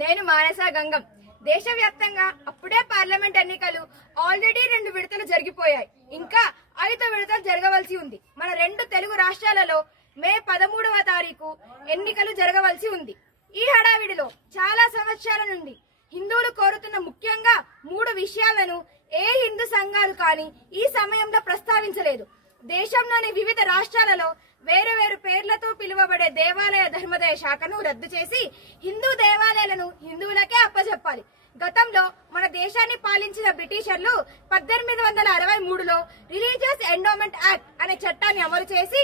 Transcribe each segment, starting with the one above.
నేను మానస గంగం. దేశవ్యాప్తంగా అప్పుడే పార్లమెంట్ ఎన్నికలు ఆల్రెడీ 2 విడతలు జరిగిపోయాయి. ఇంకా 5 విడతలు జరగవలసి ఉంది. మన 2 తెలుగు రాష్ట్రాలలో మే 13వ తారీఖు ఎన్నికలు జరగవలసి ఉంది. ఈ హడావిడిలో చాలా సంవత్సరాల నుండి హిందువులు కోరుతున్న ముఖ్యంగా 3 విషయాలను ఏ హిందూ సంఘాలు కానీ ఈ సమయంలో ప్రస్తావించలేదు. దేశంలోని వివిధ రాష్ట్రాలలో వేరు వేరు పేర్లతో పిలువబడే దేవాలయ ధర్మదయ శాఖను రద్దు చేసి హిందూ దేవాలయాలను హిందువులకే అప్పచెప్పాలి. గతంలో మన దేశాన్ని పాలించిన బ్రిటిషర్లు 1863లో రిలీజియస్ ఎండోమెంట్ యాక్ట్ అనే చట్టాన్ని అమలు చేసి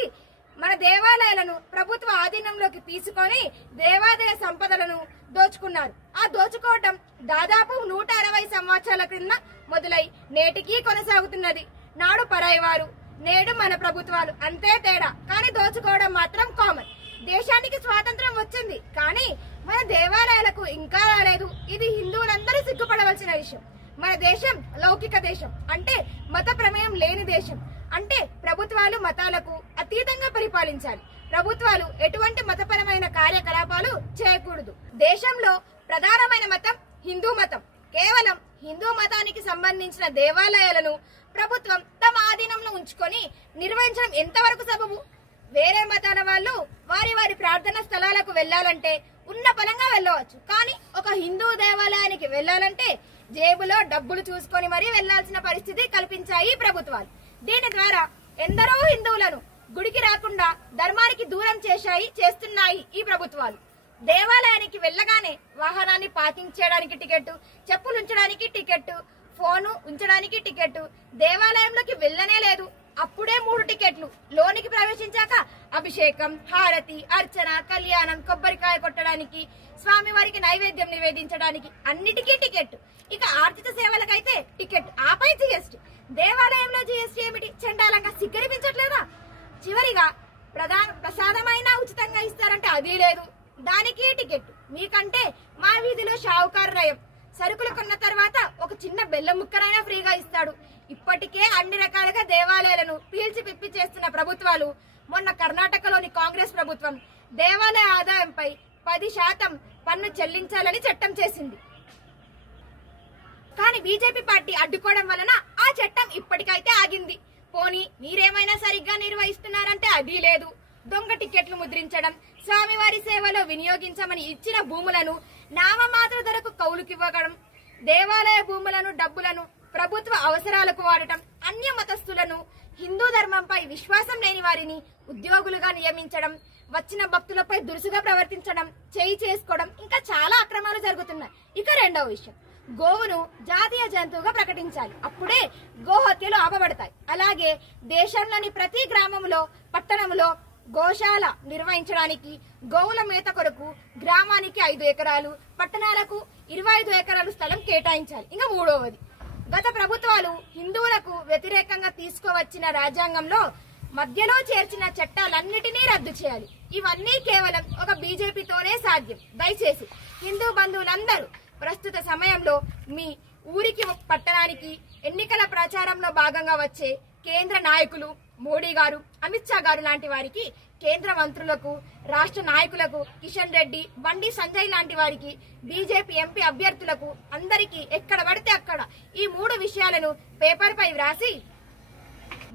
మన దేవాలయాలను ప్రభుత్వ ఆధీనంలోకి తీసుకొని దేవాదాయ సంపదలను దోచుకున్నారు. ఆ దోచుకోవటం దాదాపు 160 సంవత్సరాల క్రింద మొదలై నేటికీ కొనసాగుతున్నది. నాడు పరాయివారు, నేడు మన ప్రభుత్వాలు, అంతే తేడా. కానీ దోచుకోవడం మాత్రం కామన్. దేశానికి స్వాతంత్రం వచ్చింది, కానీ మన దేవాలయాలకు ఇంకా రాలేదు. ఇది హిందువులందరూ సిగ్గుపడవలసిన విషయం. మన దేశం లౌకిక దేశం, అంటే మత ప్రమేయం లేని దేశం. అంటే ప్రభుత్వాలు మతాలకు అతీతంగా పరిపాలించాలి. ప్రభుత్వాలు ఎటువంటి మతపరమైన కార్యకలాపాలు చేయకూడదు. దేశంలో ప్రధానమైన మతం హిందూ మతం. కేవలం హిందూ మతానికి సంబంధించిన దేవాలయాలను ప్రభుత్వం తమ ఆధీనంలో ఉంచుకొని నిర్వహించడం ఎంతవరకు సబబు? వేరే మతాల వాళ్ళు వారి వారి ప్రార్థనా స్థలాలకు వెళ్లాలంటే ఉన్న పలంగా వెళ్ళవచ్చు. కానీ ఒక హిందూ దేవాలయానికి వెళ్లాలంటే జేబులో డబ్బులు చూసుకొని మరీ వెళ్లాల్సిన పరిస్థితి కల్పించాయి ప్రభుత్వాలు. దీని ద్వారా ఎందరో హిందువులను గుడికి రాకుండా ధర్మానికి దూరం చేస్తున్నాయి ఈ ప్రభుత్వాలు. దేవాలయానికి వెళ్లగానే వాహనాన్ని పార్కింగ్ చేయడానికి టికెట్, చెప్పులు ఉంచడానికి టికెట్, ఫోను ఉంచడానికి టికెట్, దేవాలయంలోకి వెళ్ళనే లేదు. అప్పుడే 3 టికెట్లు. లోనికి ప్రవేశించాక అభిషేకం, హారతి, అర్చన, కళ్యాణం, కొబ్బరికాయ కొట్టడానికి, స్వామివారికి నైవేద్యం నివేదించడానికి అన్నిటికీ టికెట్. ఇక ఆర్థిక సేవలకైతే టికెట్, ఆపై జీఎస్టీ. దేవాలయంలో జీఎస్టీ ఏమిటి? చండాలంగా సిగ్గరిపించట్లేదా? చివరిగా ప్రసాదమైనా ఉచితంగా ఇస్తారంటే అది లేదు, దానికి టికెట్. మీకంటే మా వీధిలో షావుకారు నయం. సరుకులు కొన్న తర్వాత ఒక చిన్న బెల్లం ముక్కనైనా ఫ్రీగా ఇస్తాడు. ఇప్పటికే అన్ని రకాలుగా దేవాలయాలను పీల్చి పిప్పి చేస్తున్న ప్రభుత్వాలు. మొన్న కర్ణాటకలోని కాంగ్రెస్ ప్రభుత్వం దేవాలయ ఆదాయంపై 10% పన్ను చెల్లించాలని చట్టం చేసింది. కానీ బీజేపీ పార్టీ అడ్డుకోవడం వలన ఆ చట్టం ఇప్పటికైతే ఆగింది. పోనీ మీరేమైనా సరిగ్గా నిర్వహిస్తున్నారంటే అది లేదు. దొంగ టికెట్లు ముద్రించడం, స్వామివారి సేవలో వినియోగించమని ఇచ్చిన భూములను నామమాత్ర ధరకు కౌలుకివ్వడం, దేవాలయ భూములను డబ్బులను ప్రభుత్వ అవసరాలకు వాడటం, అన్య మతస్థులను, హిందూ ధర్మంపై విశ్వాసం లేని వారిని ఉద్యోగులుగా నియమించడం, వచ్చిన భక్తులపై దురుసుగా ప్రవర్తించడం, చేయి చేసుకోవడం, ఇంకా చాలా అక్రమాలు జరుగుతున్నాయి. ఇక రెండవ విషయం, గోవును జాతీయ జంతువుగా ప్రకటించాలి. అప్పుడే గోహత్యలు ఆపబడతాయి. అలాగే దేశంలోని ప్రతి గ్రామంలో, పట్టణంలో గోశాల నిర్వహించడానికి గోవుల మేత కొరకు గ్రామానికి 5 ఎకరాలు, పట్టణాలకు 25 ఎకరాలు స్థలం కేటాయించాలి. ఇంకా మూడవది, గత ప్రభుత్వాలు హిందువులకు వ్యతిరేకంగా తీసుకువచ్చిన రాజ్యాంగంలో మధ్యలో చేర్చిన చట్టాలన్నిటినీ రద్దు చేయాలి. ఇవన్నీ కేవలం ఒక బీజేపీతోనే సాధ్యం. దయచేసి హిందూ బంధువులందరూ ప్రస్తుత సమయంలో మీ ఊరికి, పట్టణానికి ఎన్నికల ప్రచారంలో భాగంగా వచ్చే కేంద్ర నాయకులు, మోడీ గారు, అమిత్ షా గారు లాంటి వారికి, కేంద్ర మంత్రులకు, రాష్ట్ర నాయకులకు, కిషన్ రెడ్డి, బండి సంజయ్ లాంటి వారికి, బీజేపీ ఎంపీ అభ్యర్థులకు అందరికీ ఎక్కడ పడితే అక్కడ ఈ 3 విషయాలను పేపర్ పై వ్రాసి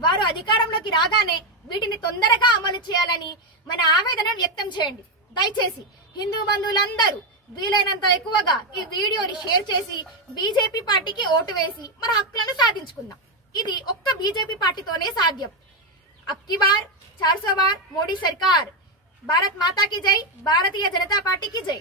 వారు అధికారంలోకి రాగానే వీటిని తొందరగా అమలు చేయాలని మన ఆవేదనను వ్యక్తం చేయండి. దయచేసి హిందూ బంధువులందరూ వీలైనంత ఎక్కువగా ఈ వీడియోని షేర్ చేసి బీజేపీ పార్టీకి ఓటు వేసి మన హక్కులను సాధించుకుందాం. ఇది ఒక్క బీజేపీ పార్టీతోనే సాధ్యం. అబ్కి బార్ 400 బార్ మోడీ సర్కార్. భారత్ మాతా కి జై. భారతీయ జనతా పార్టీ కి జై.